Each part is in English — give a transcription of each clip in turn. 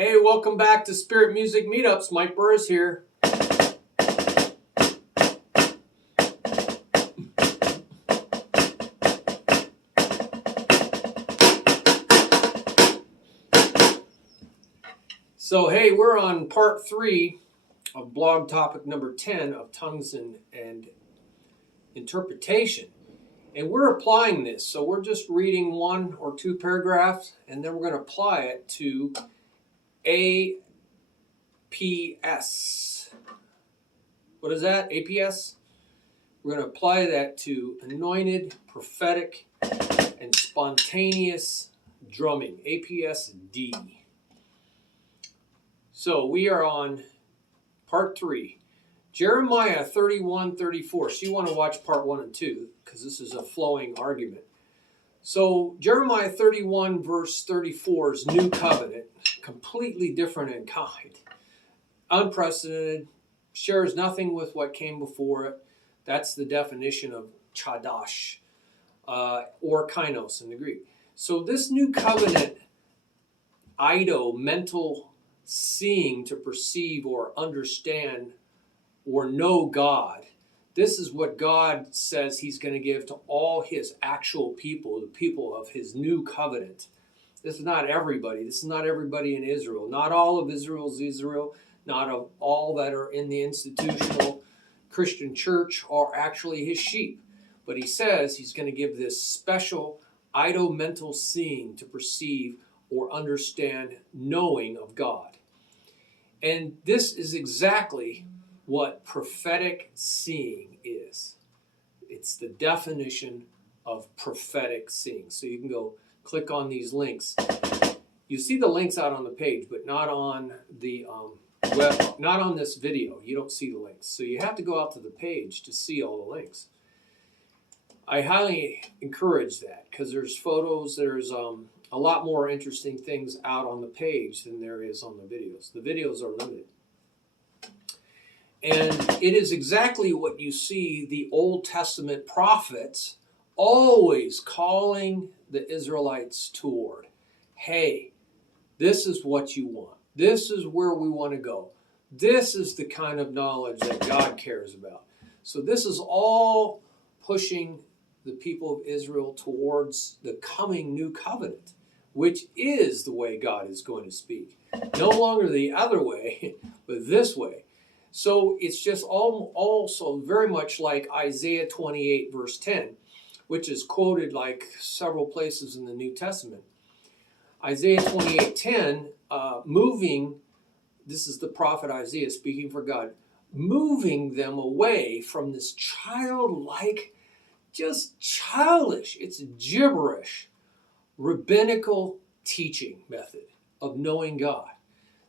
Hey, welcome back to Spirit Music Meetups. Mike Burris here. So, hey, we're on part 3 of blog topic number 10 of tongues and interpretation. And we're applying this. So we're just reading 1 or 2 paragraphs, and then we're going to apply it to APS. What is that? APS? We're going to apply that to anointed, prophetic, and spontaneous drumming. APSD. So we are on part 3. Jeremiah 31:34. So you want to watch part 1 and 2 because this is a flowing argument. So Jeremiah 31 verse 34 is new covenant, completely different in kind, unprecedented, shares nothing with what came before it. That's the definition of chadash or kainos in the Greek. So this new covenant, eido, mental seeing to perceive or understand or know God. This is what God says he's going to give to all his actual people, the people of his new covenant. This is not everybody. This is not everybody in Israel. Not all of Israel's Israel. Not of all that are in the institutional Christian church are actually his sheep. But he says he's going to give this special eido mental seeing to perceive or understand knowing of God. And this is exactly what prophetic seeing is. It's the definition of prophetic seeing. So you can go click on these links. You see the links out on the page, but not on the not on this video. You don't see the links. So you have to go out to the page to see all the links. I highly encourage that because there's photos, there's a lot more interesting things out on the page than there is on the videos. The videos are limited. And it is exactly what you see the Old Testament prophets always calling the Israelites toward. Hey, this is what you want. This is where we want to go. This is the kind of knowledge that God cares about. So this is all pushing the people of Israel towards the coming new covenant, which is the way God is going to speak. No longer the other way, but this way. So it's just also very much like Isaiah 28 verse 10, which is quoted like several places in the New Testament. Isaiah 28:10, moving, this is the prophet Isaiah speaking for God, moving them away from this childlike, just childish, it's gibberish, rabbinical teaching method of knowing God.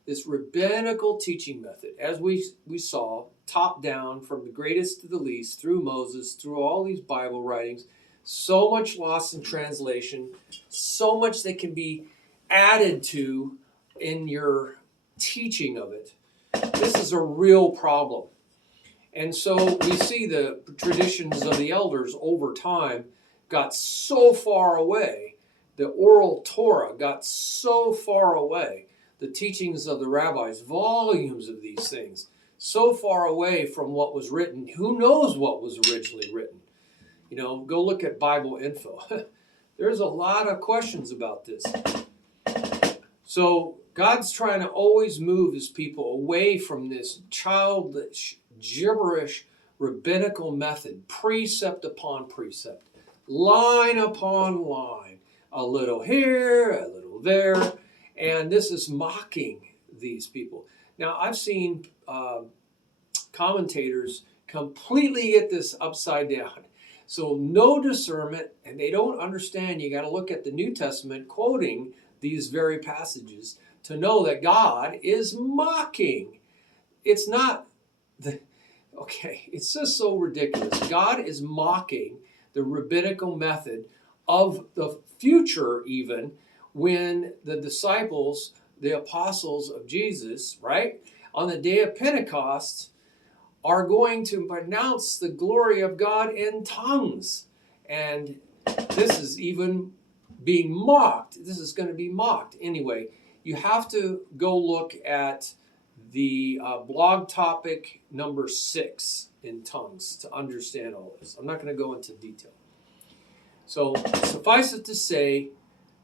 This rabbinical teaching method, as we saw, top down from the greatest to the least, through Moses, through all these Bible writings, so much lost in translation, so much that can be added to in your teaching of it. This is a real problem. And so we see the traditions of the elders over time got so far away. The oral Torah got so far away. The teachings of the rabbis, volumes of these things, so far away from what was written. Who knows what was originally written? You know, go look at Bible info. There's a lot of questions about this. So God's trying to always move his people away from this childish, gibberish, rabbinical method, precept upon precept, line upon line, a little here, a little there. And this is mocking these people. Now, I've seen commentators completely get this upside down. So no discernment, and they don't understand. You got to look at the New Testament quoting these very passages to know that God is mocking. It's not, it's just so ridiculous. God is mocking the rabbinical method of the future even, when the disciples, the apostles of Jesus, right, on the day of Pentecost, are going to pronounce the glory of God in tongues. And this is even being mocked. This is going to be mocked. Anyway, you have to go look at the blog topic number 6 in Tongues to understand all this. I'm not going to go into detail. So suffice it to say,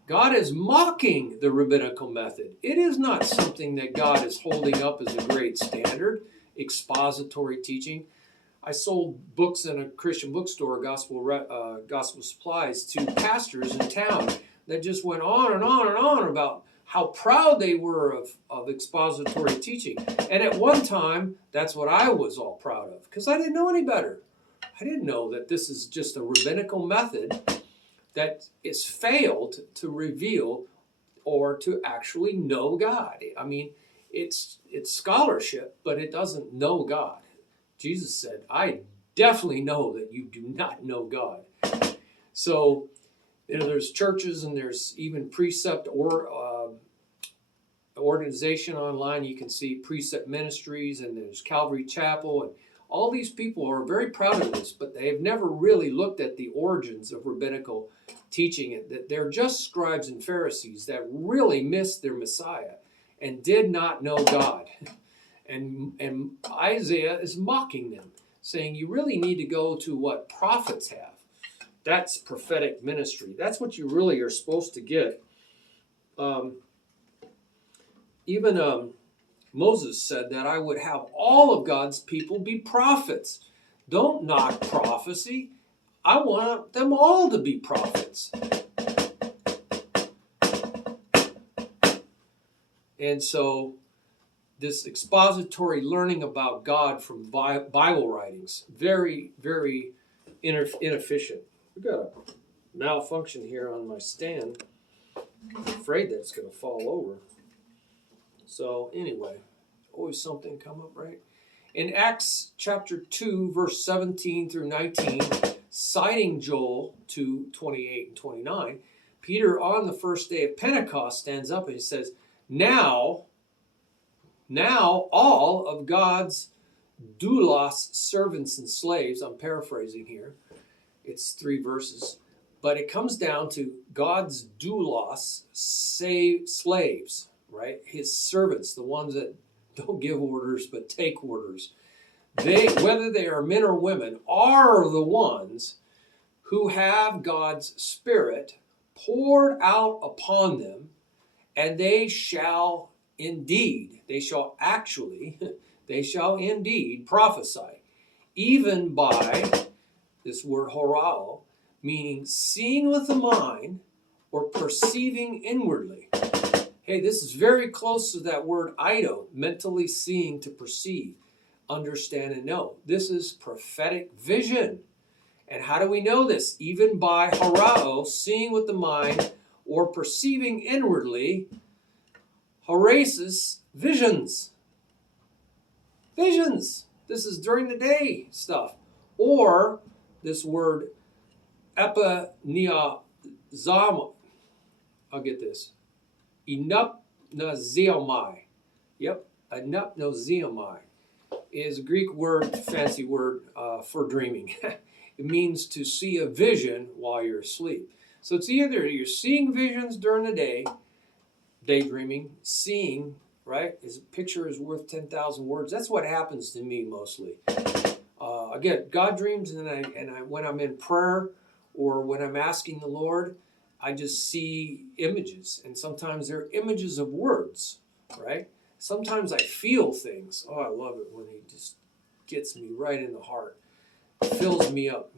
God is mocking the rabbinical method. It is not something that God is holding up as a great standard, expository teaching. I sold books in a Christian bookstore, gospel supplies, to pastors in town that just went on and on and on about how proud they were of expository teaching. And at one time, that's what I was all proud of, because I didn't know any better. I didn't know that this is just a rabbinical method that is failed to reveal or to actually know God. I mean, it's scholarship, but it doesn't know God. Jesus said, I definitely know that you do not know God. So, there's churches and there's even precept or organization online. You can see Precept Ministries, and there's Calvary Chapel, and all these people are very proud of this, but they have never really looked at the origins of rabbinical teaching. That they're just scribes and Pharisees that really missed their Messiah and did not know God. And Isaiah is mocking them, saying you really need to go to what prophets have. That's prophetic ministry. That's what you really are supposed to get. Even Moses said that I would have all of God's people be prophets. Don't knock prophecy. I want them all to be prophets. And so this expository learning about God from Bible writings, very, very inefficient. We've got a malfunction here on my stand. I'm afraid that it's going to fall over. So anyway, always something come up, right? In Acts chapter 2, verse 17 through 19, citing Joel 2:28 and 29, Peter on the first day of Pentecost stands up and he says, Now all of God's doulos, servants and slaves, I'm paraphrasing here, it's 3 verses, but it comes down to God's doulos, slaves, right? His servants, the ones that don't give orders but take orders. They, whether they are men or women, are the ones who have God's Spirit poured out upon them, and they shall indeed prophesy, even by this word horao, meaning seeing with the mind or perceiving inwardly. Hey, this is very close to that word eido, mentally seeing to perceive, understand and know. This is prophetic vision. And how do we know this? Even by horao, seeing with the mind or perceiving inwardly, horasis, visions. Visions. This is during the day stuff. Or this word enupniazomai. I'll get this. Enupniazomai. Yep, enupniazomai is a Greek word, fancy word for dreaming. It means to see a vision while you're asleep. So it's either you're seeing visions during the day, daydreaming, seeing, right? Is a picture is worth 10,000 words. That's what happens to me mostly. Again, God dreams, and I when I'm in prayer or when I'm asking the Lord, I just see images, and sometimes they're images of words, right? Sometimes I feel things. Oh, I love it when He just gets me right in the heart, fills me up,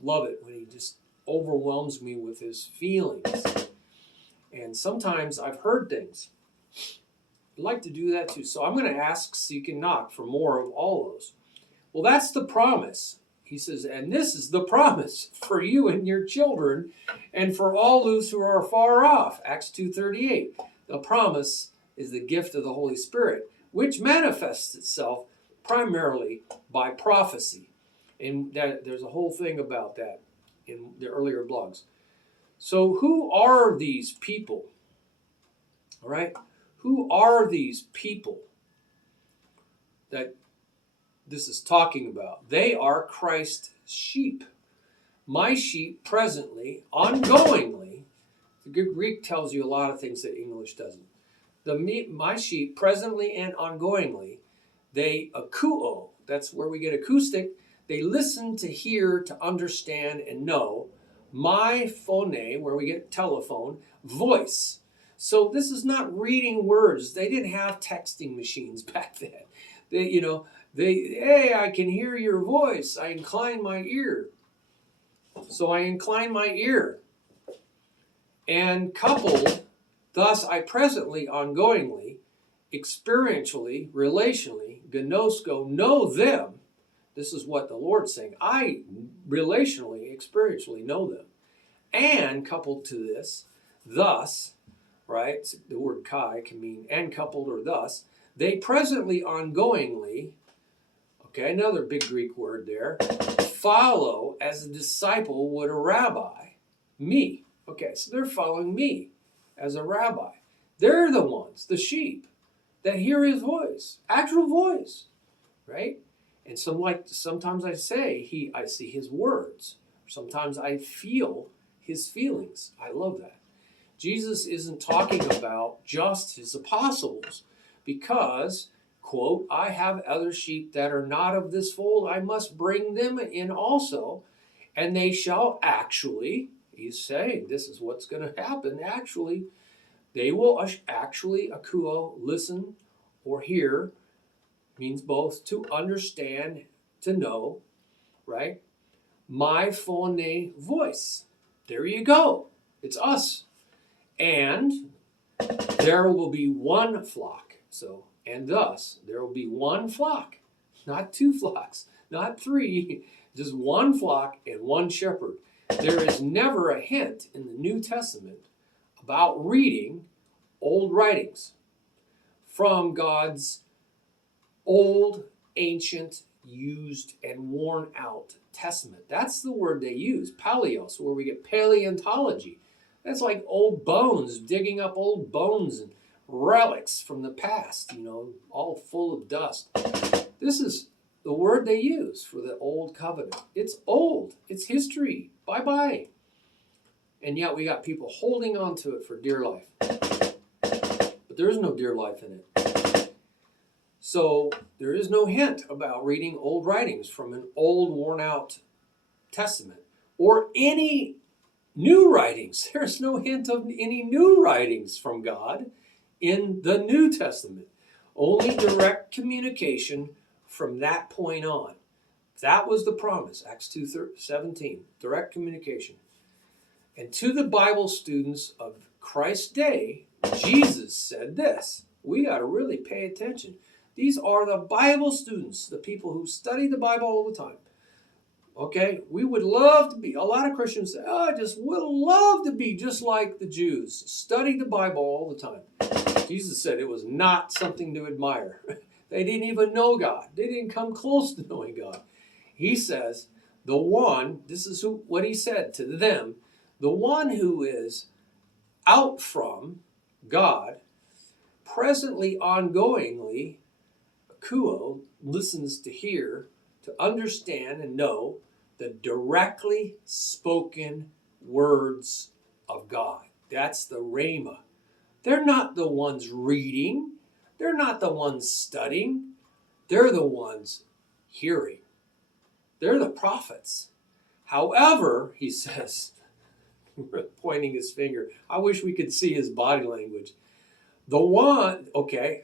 Love it when He just overwhelms me with His feelings. And sometimes I've heard things. I'd like to do that too. So I'm going to ask, seek, and knock for more of all those. Well, that's the promise. He says, and this is the promise for you and your children and for all those who are far off. Acts 2:38. The promise is the gift of the Holy Spirit, which manifests itself primarily by prophecy. And there's a whole thing about that in the earlier blogs. So who are these people? All right? Who are these people that this is talking about? They are Christ's sheep. My sheep presently, ongoingly. The Greek tells you a lot of things that English doesn't. my sheep presently and ongoingly, they akuo, that's where we get acoustic, they listen to hear, to understand, and know my phone, where we get telephone, voice. So this is not reading words. They didn't have texting machines back then. Hey, I can hear your voice. I incline my ear. So I incline my ear. And coupled, thus I presently, ongoingly, experientially, relationally, gnosko, know them. This is what the Lord's saying. I relationally, experientially know them. And coupled to this, thus, right? The word kai can mean and coupled or thus. They presently, ongoingly, okay, another big Greek word there, follow as a disciple would a rabbi, me. Okay, so they're following me as a rabbi. They're the ones, the sheep, that hear his voice, actual voice, right? And sometimes I say, I see his words. Sometimes I feel his feelings. I love that. Jesus isn't talking about just his apostles because, quote, I have other sheep that are not of this fold. I must bring them in also, and they shall actually, he's saying this is what's going to happen, actually, they will actually, akuo, listen or hear, means both to understand, to know, right? My phone voice. There you go. It's us. And there will be one flock. So, and thus, there will be one flock, not two flocks, not three, just one flock and one shepherd. There is never a hint in the New Testament about reading old writings from God's old, ancient, used, and worn out Testament. That's the word they use, paleos, where we get paleontology. That's like old bones, digging up old bones and relics from the past, all full of dust. This is the word they use for the old covenant. It's old. It's history. Bye-bye. And yet we got people holding on to it for dear life. But there is no dear life in it. So there is no hint about reading old writings from an old, worn-out Testament or any new writings. There's no hint of any new writings from God in the New Testament. Only direct communication from that point on. That was the promise, Acts 2:17, direct communication. And to the Bible students of Christ's day, Jesus said this. We got to really pay attention. These are the Bible students, the people who study the Bible all the time. Okay, we would love to be, a lot of Christians say, I just would love to be just like the Jews, study the Bible all the time. Jesus said it was not something to admire. They didn't even know God. They didn't come close to knowing God. He says, the one, this is what he said to them, the one who is out from God, presently, ongoingly, akuo, listens to hear, to understand and know the directly spoken words of God. That's the Rhema. They're not the ones reading. They're not the ones studying. They're the ones hearing. They're the prophets. However, he says, pointing his finger, I wish we could see his body language.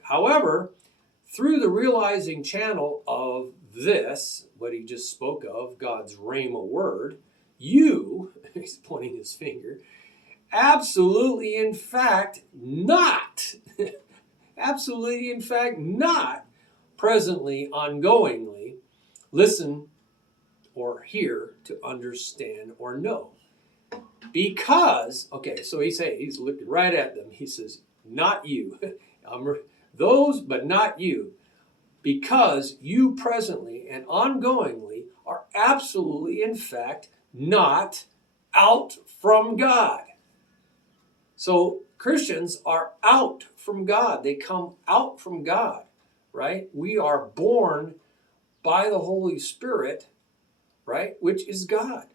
However, through the realizing channel of this, what he just spoke of, God's Rhema word, you, he's pointing his finger, absolutely in fact not, absolutely in fact not, presently, ongoingly, listen or hear to understand or know. Because, so he's looking right at them. He says, not you. Those, but not you. Because you presently and ongoingly are absolutely, in fact, not out from God. So Christians are out from God. They come out from God, right? We are born by the Holy Spirit, right? Which is God.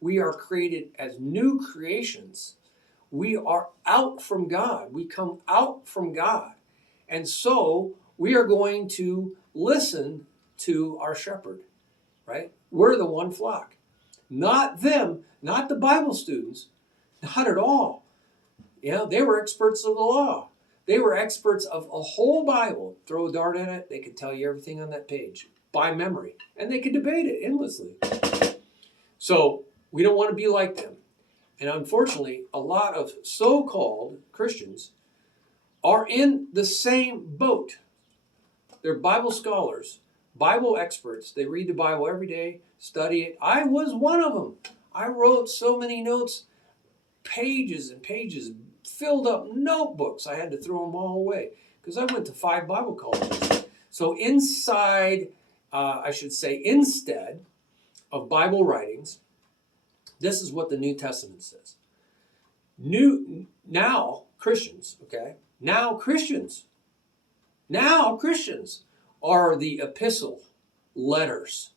We are created as new creations. We are out from God. We come out from God. And so we are going to listen to our shepherd, right? We're the one flock. Not them, not the Bible students, not at all. You know, they were experts of the law. They were experts of a whole Bible. Throw a dart in it, they could tell you everything on that page by memory. And they could debate it endlessly. So we don't want to be like them. And unfortunately, a lot of so-called Christians are in the same boat. They're Bible scholars, Bible experts. They read the Bible every day, study it. I was one of them. I wrote so many notes, pages and pages, filled up notebooks. I had to throw them all away because I went to 5 Bible colleges. So instead of Bible writings, this is what the New Testament says. Now Christians are the epistle letters.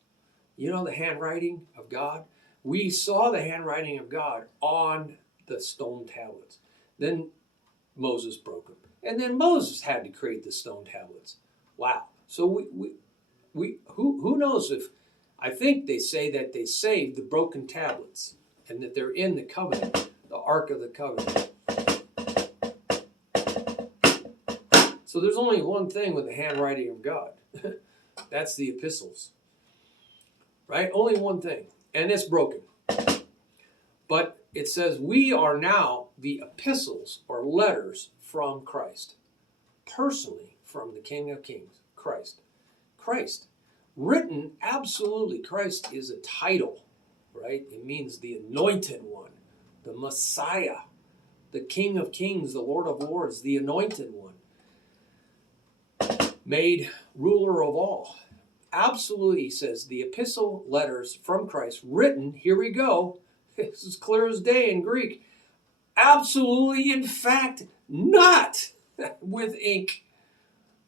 You know, the handwriting of God? We saw the handwriting of God on the stone tablets. Then Moses broke them. And then Moses had to create the stone tablets. Wow. So who knows if, I think they say that they saved the broken tablets and that they're in the covenant, the Ark of the Covenant. So there's only one thing with the handwriting of God. That's the epistles. Right? Only one thing. And it's broken. But it says we are now the epistles or letters from Christ. Personally from the King of Kings, Christ. Christ. Written, absolutely, Christ is a title, right? It means the anointed one, the Messiah, the King of Kings, the Lord of Lords, the anointed one, made ruler of all. Absolutely, he says, the epistle letters from Christ, written, here we go, this is clear as day in Greek, absolutely, in fact, not with ink.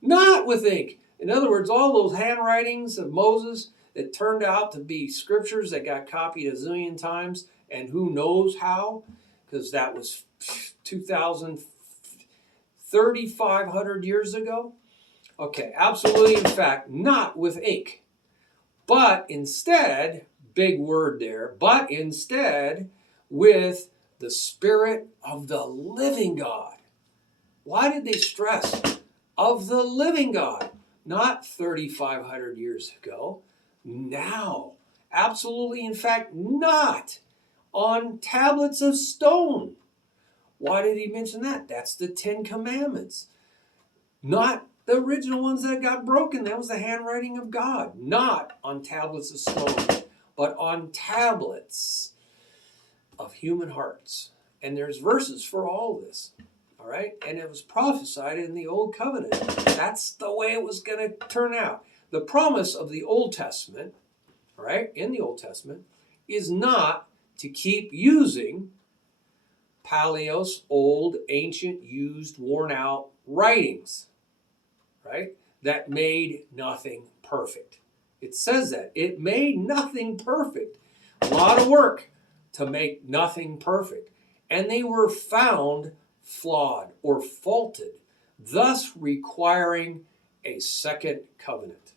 Not with ink. In other words, all those handwritings of Moses that turned out to be scriptures that got copied a zillion times, and who knows how, because that was 3,500 years ago. Okay, absolutely, in fact, not with ink, but instead, big word there, but instead with the Spirit of the living God. Why did they stress of the living God? Not 3,500 years ago. Now. Absolutely, in fact, not on tablets of stone. Why did he mention that? That's the 10 Commandments. Not the original ones that got broken. That was the handwriting of God. Not on tablets of stone, but on tablets of human hearts. And there's verses for all this. All right? And it was prophesied in the Old Covenant. That's the way it was going to turn out. The promise of the Old Testament, all right, in the Old Testament, is not to keep using paleos, old, ancient, used, worn out writings, right, that made nothing perfect. It says that. It made nothing perfect. A lot of work to make nothing perfect. And they were found flawed or faulted, thus requiring a second covenant.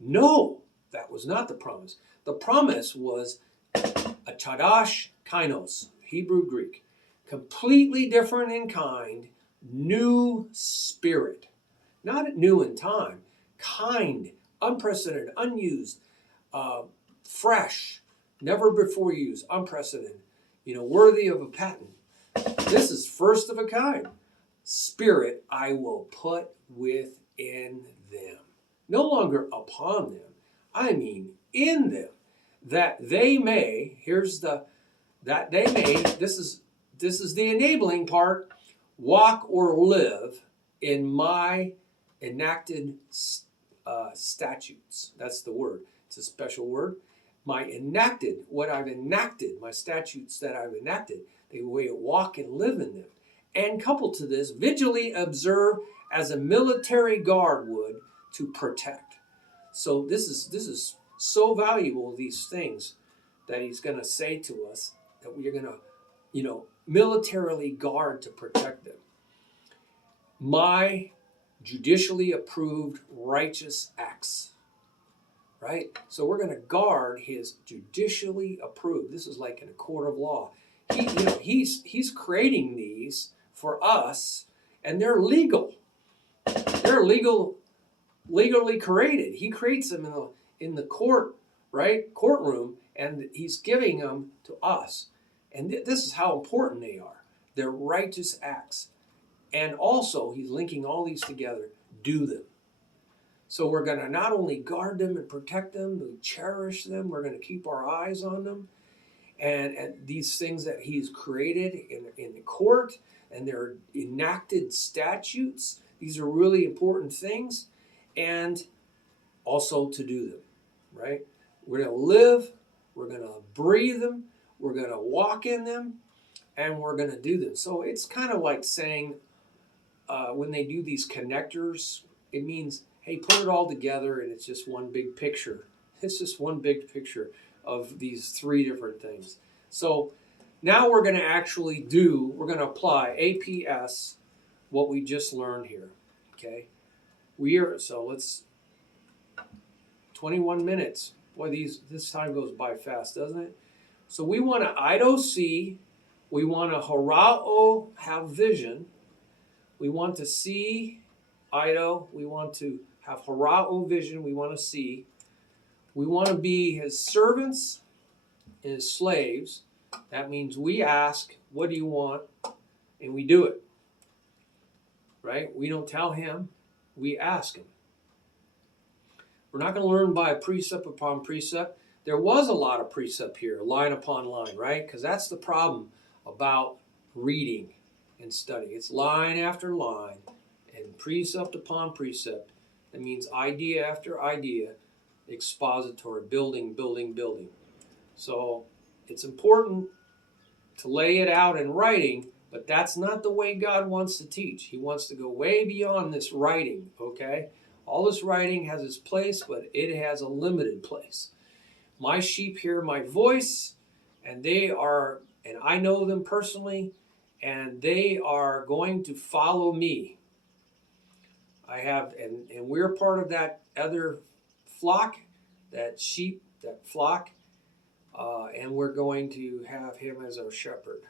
No, that was not the promise. The promise was a chadash kainos, Hebrew, Greek, completely different in kind, new spirit. Not new in time, kind, unprecedented, unused, fresh, never before used, unprecedented, worthy of a patent. This is first of a kind. Spirit I will put within them. No longer upon them. I mean in them. That they may, this is the enabling part, walk or live in my enacted statutes. That's the word. It's a special word. What I've enacted, my statutes that I've enacted, they will walk and live in them. And coupled to this, vigilantly observe as a military guard would to protect. So this is so valuable, these things that he's going to say to us, that we are going to, militarily guard to protect them. My judicially approved righteous acts. Right? So we're going to guard his judicially approved. This is like in a court of law. He's creating these for us, and they're legal. They're legally created. He creates them in the court, right? Courtroom, and he's giving them to us. And this is how important they are. They're righteous acts. And also, he's linking all these together. Do them. So we're going to not only guard them and protect them, we cherish them, we're going to keep our eyes on them. And these things that he's created in the court, and they're enacted statutes, these are really important things. And also to do them, right? We're going to live, we're going to breathe them, we're going to walk in them, and we're going to do them. So it's kind of like saying, when they do these connectors, it means, hey, put it all together and it's just one big picture. It's just one big picture of these three different things. So now we're going to apply APS, what we just learned here. Okay? Let's 21 minutes. Boy, this time goes by fast, doesn't it? So we want to eido see, we want to horao have vision, we want to see eido, we want to have horao vision, we want to see. We want to be his servants and his slaves. That means we ask, what do you want? And we do it. Right? We don't tell him, we ask him. We're not going to learn by precept upon precept. There was a lot of precept here, line upon line, right? Because that's the problem about reading and study. It's line after line and precept upon precept. That means idea after idea, expository, building. So it's important to lay it out in writing, but that's not the way God wants to teach. He wants to go way beyond this writing, okay? All this writing has its place, but it has a limited place. My sheep hear my voice, and I know them personally, and they are going to follow me. And we're part of that other flock, that sheep, that flock, and we're going to have him as our shepherd.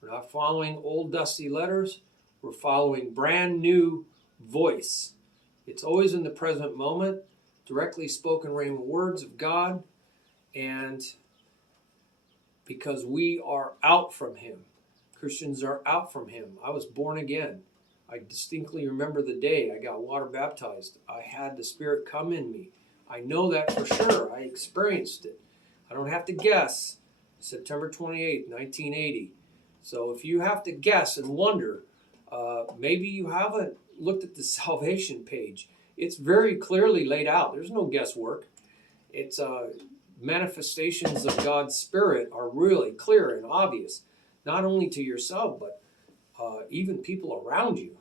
We're not following old dusty letters. We're following brand new voice. It's always in the present moment, directly spoken Rhema words of God, and because we are out from him. Christians are out from him. I was born again. I distinctly remember the day I got water baptized. I had the Spirit come in me. I know that for sure. I experienced it. I don't have to guess. September 28, 1980. So if you have to guess and wonder, maybe you haven't looked at the salvation page. It's very clearly laid out. There's no guesswork. It's manifestations of God's Spirit are really clear and obvious, not only to yourself, but even people around you,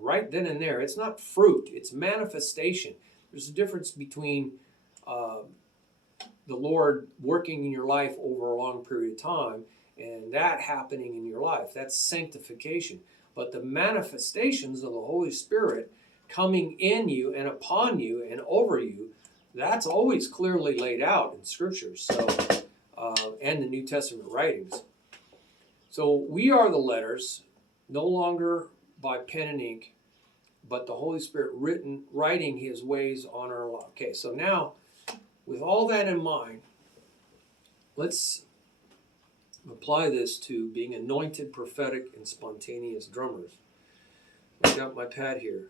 right then and there. It's not fruit, it's manifestation. There's a difference between the Lord working in your life over a long period of time and that happening in your life. That's sanctification. But the manifestations of the Holy Spirit coming in you and upon you and over you, that's always clearly laid out in Scriptures, and the New Testament writings. So we are the letters, no longer by pen and ink, but the Holy Spirit writing his ways on our life. Okay, so now, with all that in mind, let's apply this to being anointed, prophetic, and spontaneous drummers. I've got my pad here.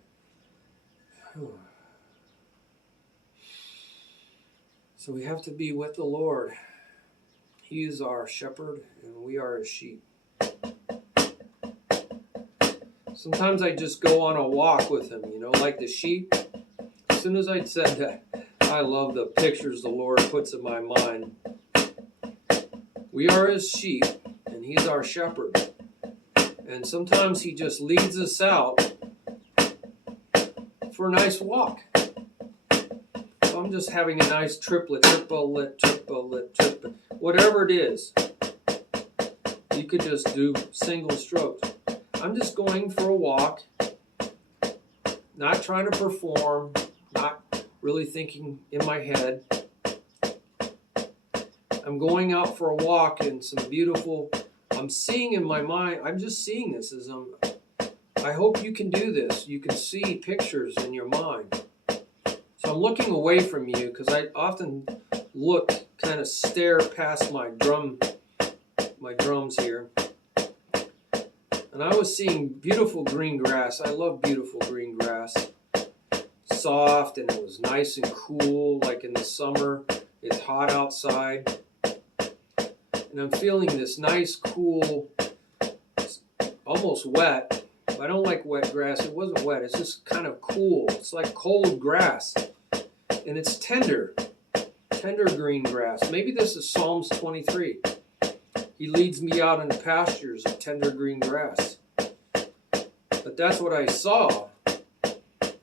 So we have to be with the Lord. He is our shepherd, and we are his sheep. Sometimes I just go on a walk with him, like the sheep. As soon as I said that, I love the pictures the Lord puts in my mind. We are his sheep, and he's our shepherd. And sometimes he just leads us out for a nice walk. So I'm just having a nice triplet, whatever it is. You could just do single strokes. I'm just going for a walk not trying to perform, not really thinking in my head. I'm going out for a walk in some beautiful, I'm seeing in my mind, I'm just seeing this as I hope you can do this. You can see pictures in your mind. So I'm looking away from you because I often kind of stare past my drums here. And I was seeing beautiful green grass. I love beautiful green grass. Soft, and it was nice and cool, like in the summer. It's hot outside. And I'm feeling this nice, cool, almost wet. I don't like wet grass. It wasn't wet. It's just kind of cool. It's like cold grass. And it's tender green grass. Maybe this is Psalms 23. He leads me out in the pastures of tender green grass. But that's what I saw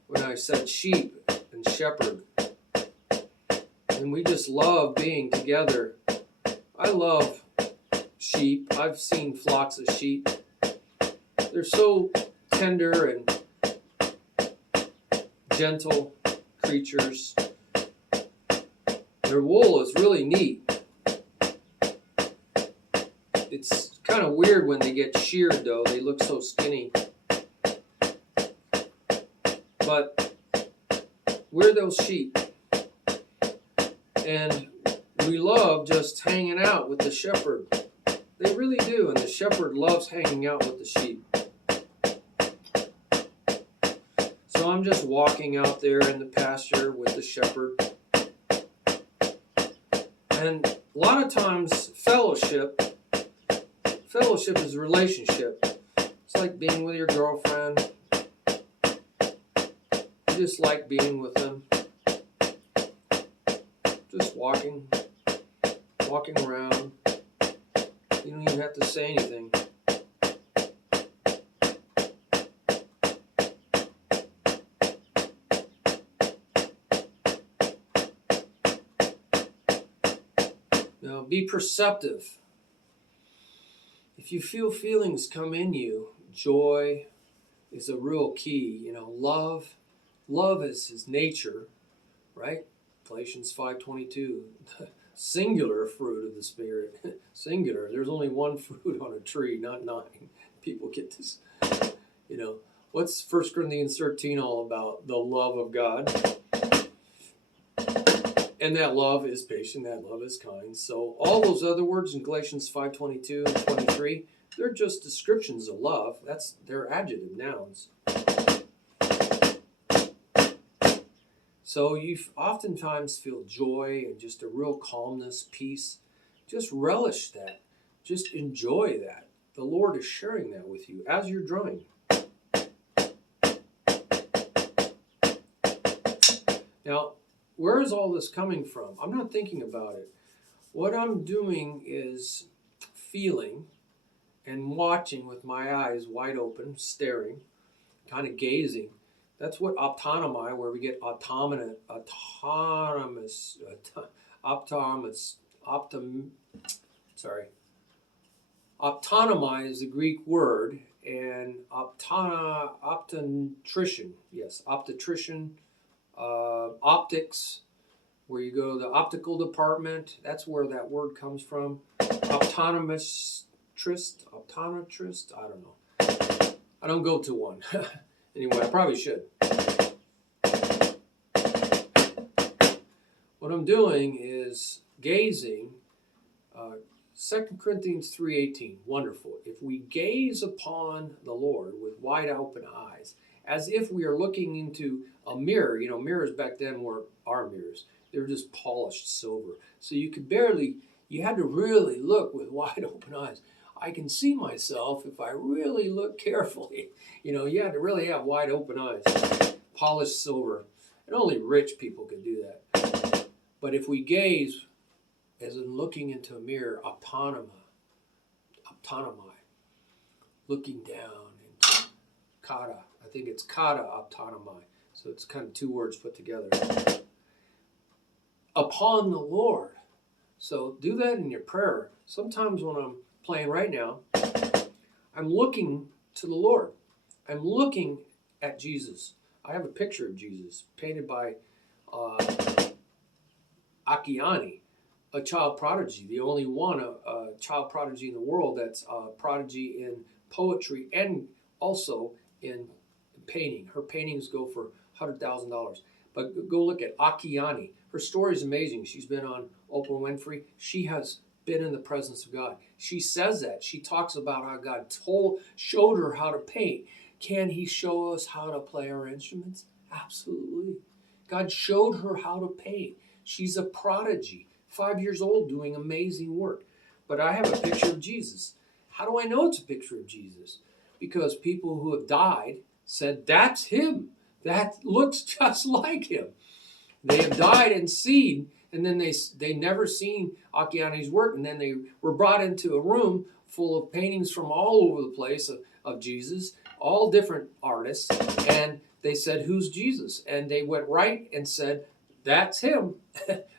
when I said sheep and shepherd. And we just love being together. I love sheep. I've seen flocks of sheep. They're so tender and gentle creatures. Their wool is really neat. It's kind of weird when they get sheared, though. They look so skinny. But we're those sheep. And we love just hanging out with the shepherd. They really do. And the shepherd loves hanging out with the sheep. So I'm just walking out there in the pasture with the shepherd. And a lot of times fellowship is a relationship. It's like being with your girlfriend. You just like being with them. Just walking around. You don't even have to say anything. Now, be perceptive. If you feel feelings come in you, joy is a real key. You know, love is his nature, right? Galatians 5:22, singular fruit of the Spirit. Singular. There's only one fruit on a tree, not 9. People get this. You know, what's 1 Corinthians 13 all about? The love of God. And that love is patient, that love is kind. So all those other words in Galatians 5:22 and 23, they're just descriptions of love. They're adjective nouns. So you oftentimes feel joy and just a real calmness, peace. Just relish that. Just enjoy that. The Lord is sharing that with you as you're drumming. Now, where is all this coming from? I'm not thinking about it. What I'm doing is feeling and watching with my eyes wide open, staring, kind of gazing. That's what optonomai, where we get autonomous, optonomai is the Greek word, and optometrician, yes, optician, optics, where you go to the optical department, that's where that word comes from. Optometrist, I don't know. I don't go to one. Anyway, I probably should. What I'm doing is gazing. 2 Corinthians 3:18, wonderful. If we gaze upon the Lord with wide open eyes, as if we are looking into a mirror. You know, mirrors back then were our mirrors. They were just polished silver. So you had to really look with wide open eyes. I can see myself if I really look carefully. You know, you had to really have wide open eyes. Polished silver. And only rich people could do that. But if we gaze, as in looking into a mirror, optonomai, looking down into kata. I think it's kata optonomai. So it's kind of two words put together. Upon the Lord. So do that in your prayer. Sometimes when I'm playing right now, I'm looking to the Lord. I'm looking at Jesus. I have a picture of Jesus painted by Akiane, a child prodigy, the only one, a child prodigy in the world that's a prodigy in poetry and also in painting. Her paintings go for $100,000. But go look at Akiane. Her story is amazing. She's been on Oprah Winfrey. She has been in the presence of God. She says that. She talks about how God showed her how to paint. Can he show us how to play our instruments? Absolutely. God showed her how to paint. She's a prodigy, 5 years old, doing amazing work. But I have a picture of Jesus. How do I know it's a picture of Jesus? Because people who have died said, that's him. That looks just like him. They have died and seen, and then they never seen Akiane's work, and then they were brought into a room full of paintings from all over the place of Jesus, all different artists, and they said, who's Jesus? And they went right and said, that's him.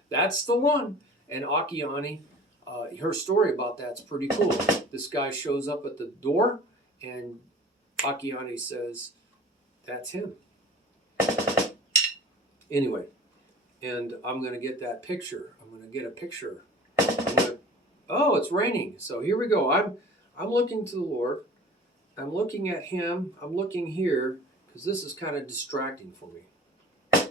That's the one. And Akiane, her story about that's pretty cool. This guy shows up at the door, and Akiane says, that's him. Anyway, and I'm going to get that picture. I'm going to get a picture. Oh, it's raining. So here we go. I'm looking to the Lord. I'm looking at him. I'm looking here because this is kind of distracting for me.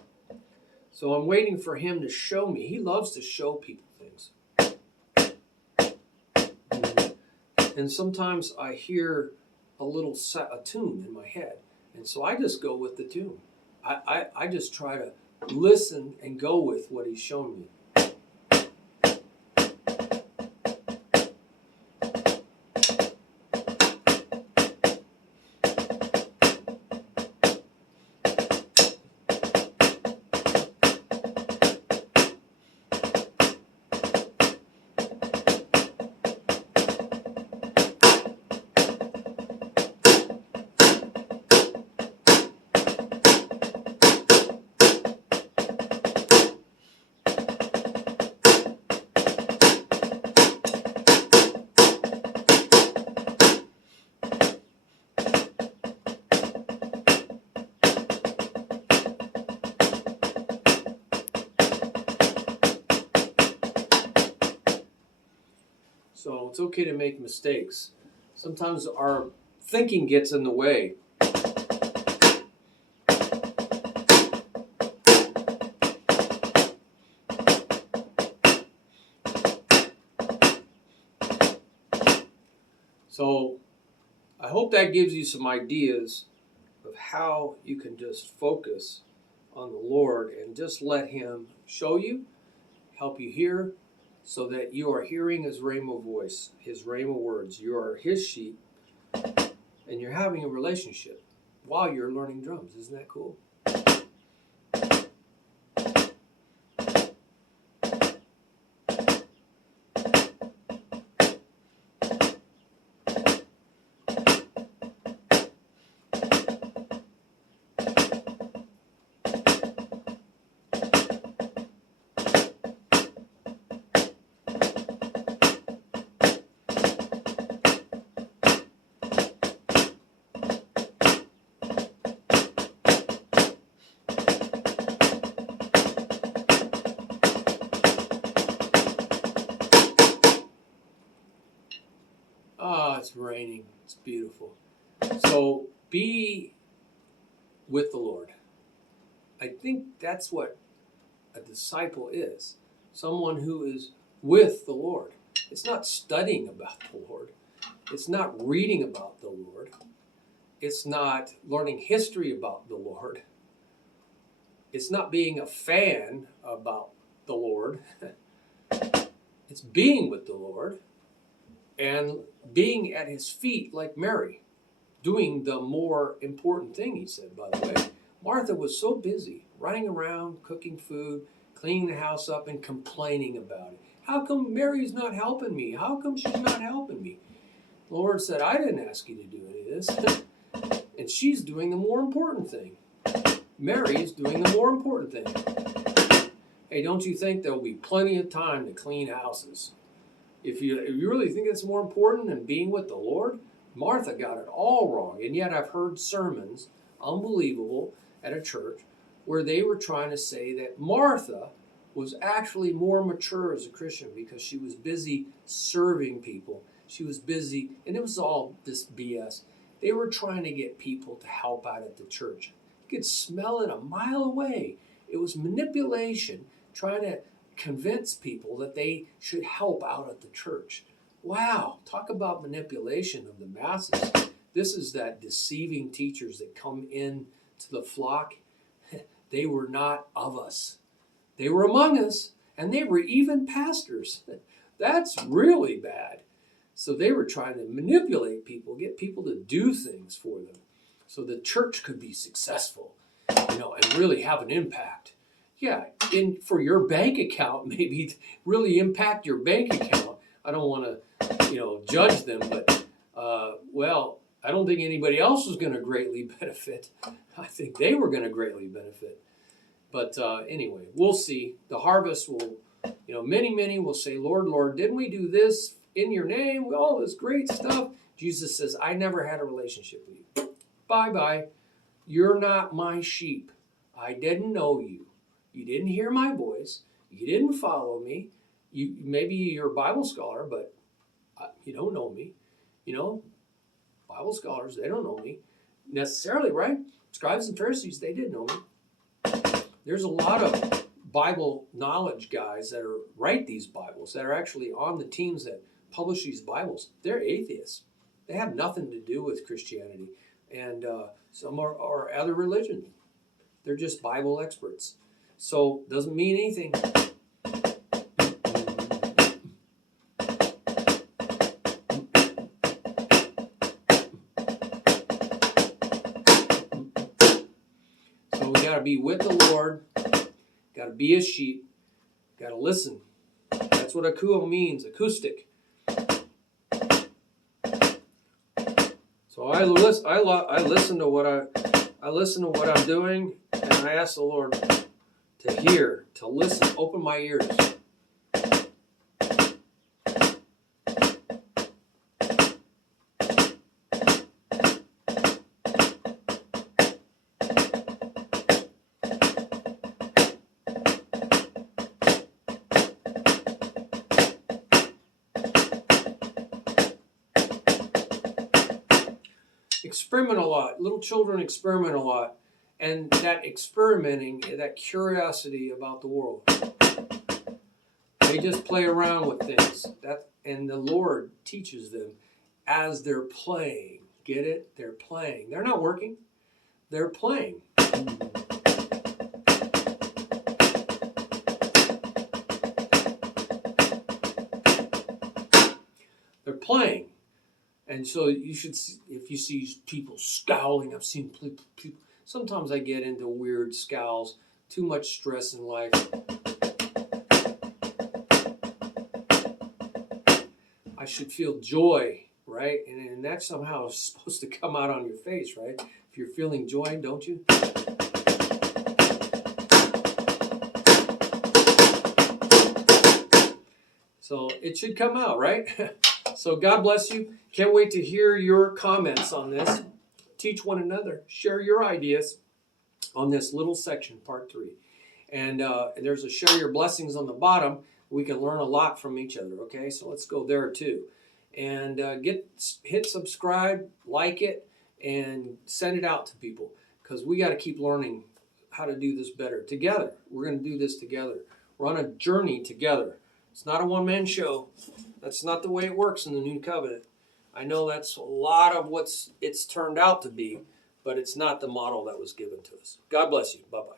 So I'm waiting for him to show me. He loves to show people things. And sometimes I hear a tune in my head. And so I just go with the tune. I just try to listen and go with what he's shown me. So it's okay to make mistakes. Sometimes our thinking gets in the way. So I hope that gives you some ideas of how you can just focus on the Lord and just let him show you, help you hear, so that you are hearing his Rhema voice, his Rhema words. You are his sheep, and you're having a relationship while you're learning drums. Isn't that cool? Ah, it's raining. It's beautiful. So be with the Lord. I think that's what a disciple is. Someone who is with the Lord. It's not studying about the Lord. It's not reading about the Lord. It's not learning history about the Lord. It's not being a fan about the Lord. It's being with the Lord and being at his feet like Mary, doing the more important thing, he said, by the way. Martha was so busy running around, cooking food, cleaning the house up, and complaining about it. How come Mary's not helping me? How come she's not helping me? The Lord said, I didn't ask you to do any of this. And she's doing the more important thing. Mary is doing the more important thing. Hey, don't you think there'll be plenty of time to clean houses? If you really think it's more important than being with the Lord, Martha got it all wrong. And yet I've heard sermons, unbelievable, at a church where they were trying to say that Martha was actually more mature as a Christian because she was busy serving people. She was busy, and it was all this BS. They were trying to get people to help out at the church. You could smell it a mile away. It was manipulation, trying to convince people that they should help out at the church. Wow, talk about manipulation of the masses. This is that deceiving teachers that come in to the flock. They were not of us. They were among us, and they were even pastors. That's really bad. So they were trying to manipulate people, get people to do things for them so the church could be successful, and really have an impact. Yeah, for your bank account, maybe really impact your bank account. I don't want to, judge them, but, I don't think anybody else was going to greatly benefit. I think they were going to greatly benefit. But anyway, we'll see. The harvest will, many will say, Lord, Lord, didn't we do this in your name? All this great stuff. Jesus says, I never had a relationship with you. Bye-bye. You're not my sheep. I didn't know you. You didn't hear my voice. You didn't follow me. Maybe you're a Bible scholar, but you don't know me. Bible scholars, they don't know me necessarily, right? Scribes and Pharisees, they did know me. There's a lot of Bible knowledge guys that write these Bibles, that are actually on the teams that publish these Bibles. They're atheists. They have nothing to do with Christianity. And some are other religions. They're just Bible experts. So doesn't mean anything. So we got to be with the Lord. Got to be a sheep. Got to listen. That's what akuo means, acoustic. So I listen to what I'm doing, and I ask the Lord to hear, to listen, open my ears. Experiment a lot. Little children experiment a lot. And that experimenting, that curiosity about the world. They just play around with things. And the Lord teaches them as they're playing. Get it? They're playing. They're not working. They're playing. They're playing. And so you should, if you see people scowling, I've seen people, sometimes I get into weird scowls, too much stress in life. I should feel joy, right? And that somehow is supposed to come out on your face, right? If you're feeling joy, don't you? So it should come out, right? So God bless you. Can't wait to hear your comments on this. Teach one another. Share your ideas on this little section, part 3. And there's a share your blessings on the bottom. We can learn a lot from each other, okay? So let's go there too. And hit subscribe, like it, and send it out to people, because we got to keep learning how to do this better together. We're going to do this together. We're on a journey together. It's not a one-man show. That's not the way it works in the New Covenant. I know that's a lot of it's turned out to be, but it's not the model that was given to us. God bless you. Bye-bye.